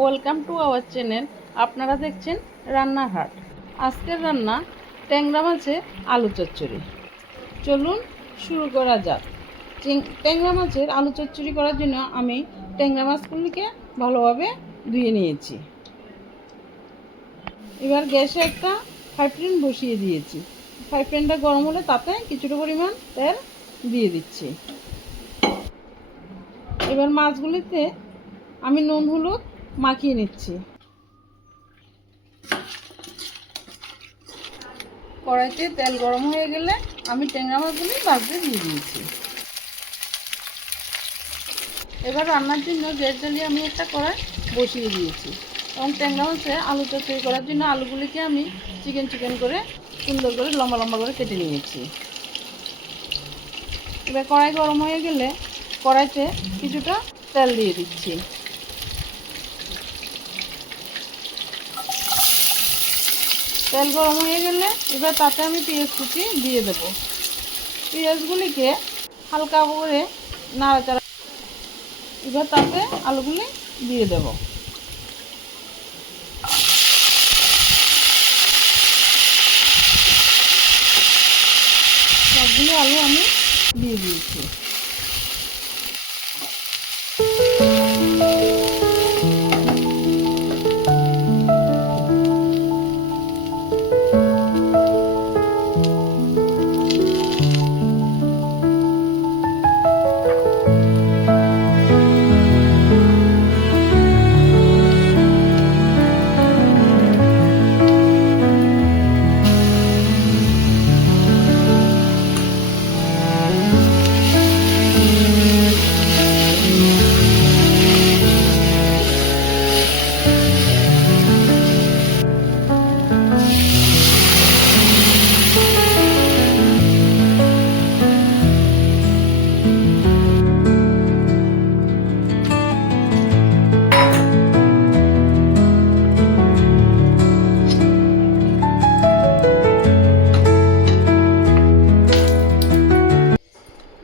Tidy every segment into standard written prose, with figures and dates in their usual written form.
Welcome to our channel. আপনারা দেখছেন রান্নার হাট। আজকের রান্না ট্যাংরা মাছের আলু চচ্চড়ি। চলুন শুরু করা যাক। ট্যাংরা মাছের আলু চচ্চড়ি করার জন্য আমি ট্যাংরা মাছগুলিকে ভালোভাবে ধুয়ে নিয়েছি। এবার গ্যাসে একটা ফ্রাই প্যান বসিয়ে দিয়েছি। ফ্রাই প্যানটা গরম হলে তাতে কিছুটা পরিমাণ তেল দিয়ে দিচ্ছি। এবার মাছগুলিতে আমি নুন হলুদ মাখিয়ে নিচ্ছি। কড়াইতে তেল গরম হয়ে গেলে আমি ট্যাংরা মাছগুলি ভাজতে দিয়ে দিয়েছি। এবার রান্নার জন্য গ্যাস জ্বালিয়ে আমি একটা কড়াই বসিয়ে দিয়েছি এবং ট্যাংরা মাছে আলু চচ্চড়ি করার জন্য আলুগুলিকে আমি চিকেন করে সুন্দর করে লম্বা লম্বা করে কেটে নিয়েছি। এবার কড়াই গরম হয়ে গেলে কড়াইতে কিছুটা তেল দিয়ে দিচ্ছি। তেল গরম হয়ে গেলে এবার তাতে আমি পেঁয়াজ কুচি দিয়ে দেবো। পেঁয়াজগুলিকে হালকা করে নাড়াচাড়া, এবার তাতে আলুগুলি দিয়ে দেব। সবগুলো আলু আমি দিয়ে দিয়েছি।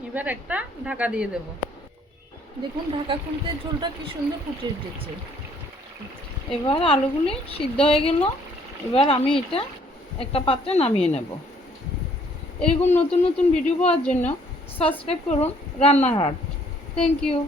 এবার একটা ঢাকা দিয়ে দেব। দেখুন ঢাকা খুলতে ঝোলটা কি সুন্দর ফুটে উঠেছে। এবার আলুগুলি সিদ্ধ হয়ে গেল। এবার আমি এটা একটা পাত্রে নামিয়ে নেব। এরকম নতুন নতুন ভিডিও পাওয়ার জন্য সাবস্ক্রাইব করুন রান্নার হাট। Thank you.